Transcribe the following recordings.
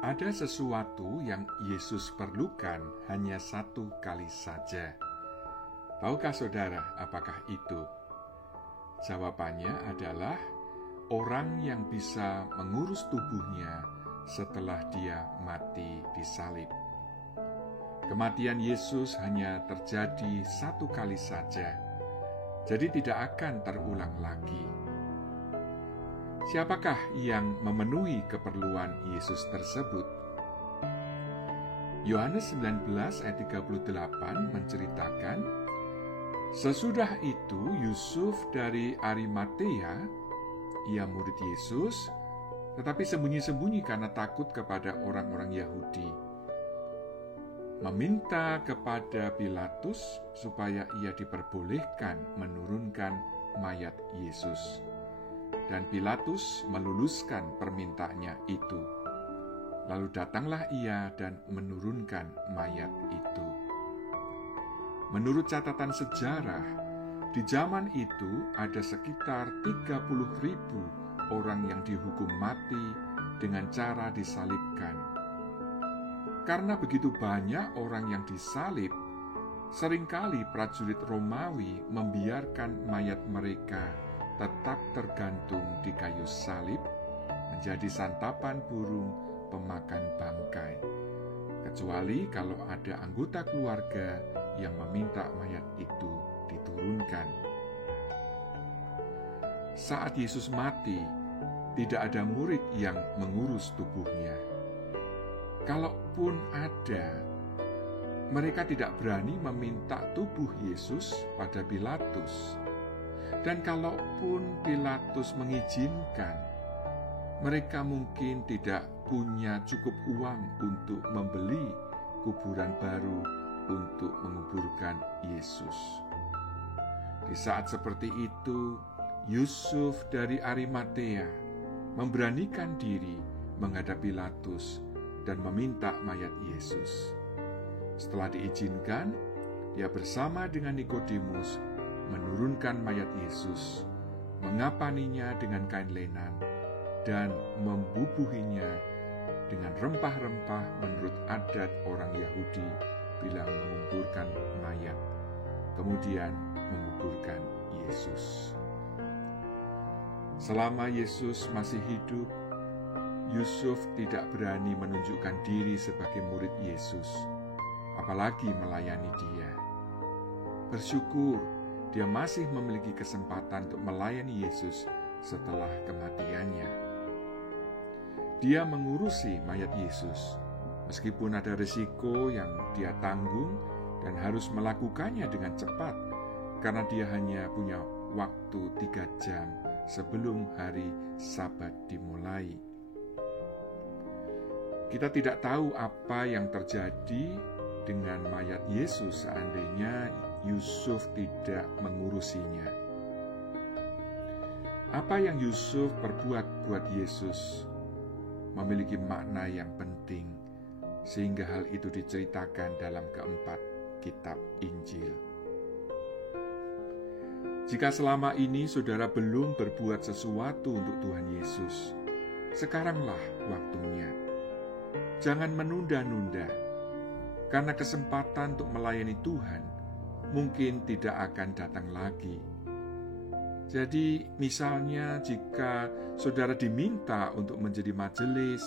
Ada sesuatu yang Yesus perlukan hanya satu kali saja. Tahukah saudara apakah itu? Jawabannya adalah orang yang bisa mengurus tubuhnya setelah dia mati di salib. Kematian Yesus hanya terjadi satu kali saja, jadi tidak akan terulang lagi. Siapakah yang memenuhi keperluan Yesus tersebut? Yohanes 19 ayat 38 menceritakan, sesudah itu Yusuf dari Arimatea, ia murid Yesus, tetapi sembunyi-sembunyi karena takut kepada orang-orang Yahudi, meminta kepada Pilatus supaya ia diperbolehkan menurunkan mayat Yesus. Dan Pilatus meluluskan permintaannya itu. Lalu datanglah ia dan menurunkan mayat itu. Menurut catatan sejarah, di zaman itu ada sekitar 30.000 orang yang dihukum mati dengan cara disalibkan. Karena begitu banyak orang yang disalib, seringkali prajurit Romawi membiarkan mayat mereka tetap tergantung di kayu salib, menjadi santapan burung pemakan bangkai, kecuali kalau ada anggota keluarga yang meminta mayat itu diturunkan. Saat Yesus mati, tidak ada murid yang mengurus tubuhnya. Kalaupun ada, mereka tidak berani meminta tubuh Yesus pada Pilatus. Dan kalaupun Pilatus mengizinkan, mereka mungkin tidak punya cukup uang untuk membeli kuburan baru untuk menguburkan Yesus. Di saat seperti itu, Yusuf dari Arimatea memberanikan diri menghadap Pilatus dan meminta mayat Yesus. Setelah diizinkan, dia bersama dengan Nikodemus menurunkan mayat Yesus, mengapaninya dengan kain lenan, dan membubuhinya dengan rempah-rempah menurut adat orang Yahudi bila menguburkan mayat, kemudian menguburkan Yesus. Selama Yesus masih hidup, Yusuf tidak berani menunjukkan diri sebagai murid Yesus, apalagi melayani dia. Bersyukur dia masih memiliki kesempatan untuk melayani Yesus setelah kematiannya. Dia mengurusi mayat Yesus, meskipun ada risiko yang dia tanggung dan harus melakukannya dengan cepat, karena dia hanya punya waktu 3 jam sebelum hari Sabat dimulai. Kita tidak tahu apa yang terjadi dengan mayat Yesus seandainya Yusuf tidak mengurusinya. Apa yang Yusuf perbuat buat Yesus memiliki makna yang penting, sehingga hal itu diceritakan dalam keempat kitab Injil. Jika selama ini saudara belum berbuat sesuatu untuk Tuhan Yesus, sekaranglah waktunya. Jangan menunda-nunda, karena kesempatan untuk melayani Tuhan mungkin tidak akan datang lagi. Jadi, misalnya jika saudara diminta untuk menjadi majelis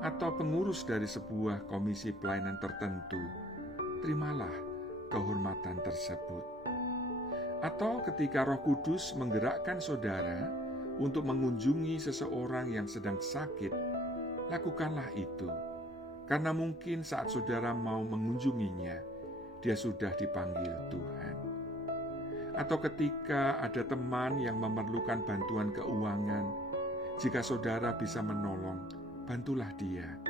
atau pengurus dari sebuah komisi pelayanan tertentu, terimalah kehormatan tersebut. Atau ketika Roh Kudus menggerakkan saudara untuk mengunjungi seseorang yang sedang sakit, lakukanlah itu. Karena mungkin saat saudara mau mengunjunginya, dia sudah dipanggil Tuhan. Atau ketika ada teman yang memerlukan bantuan keuangan, jika saudara bisa menolong, bantulah dia.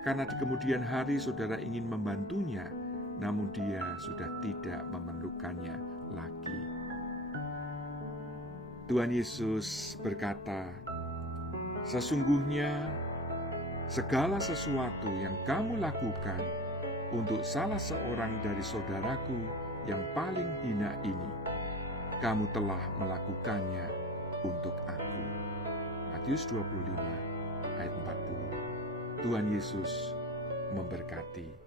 Karena di kemudian hari saudara ingin membantunya, namun dia sudah tidak memerlukannya lagi. Tuhan Yesus berkata, sesungguhnya segala sesuatu yang kamu lakukan untuk salah seorang dari saudaraku yang paling hina ini, kamu telah melakukannya untuk aku. Matius 25 ayat 40. Tuhan Yesus memberkati.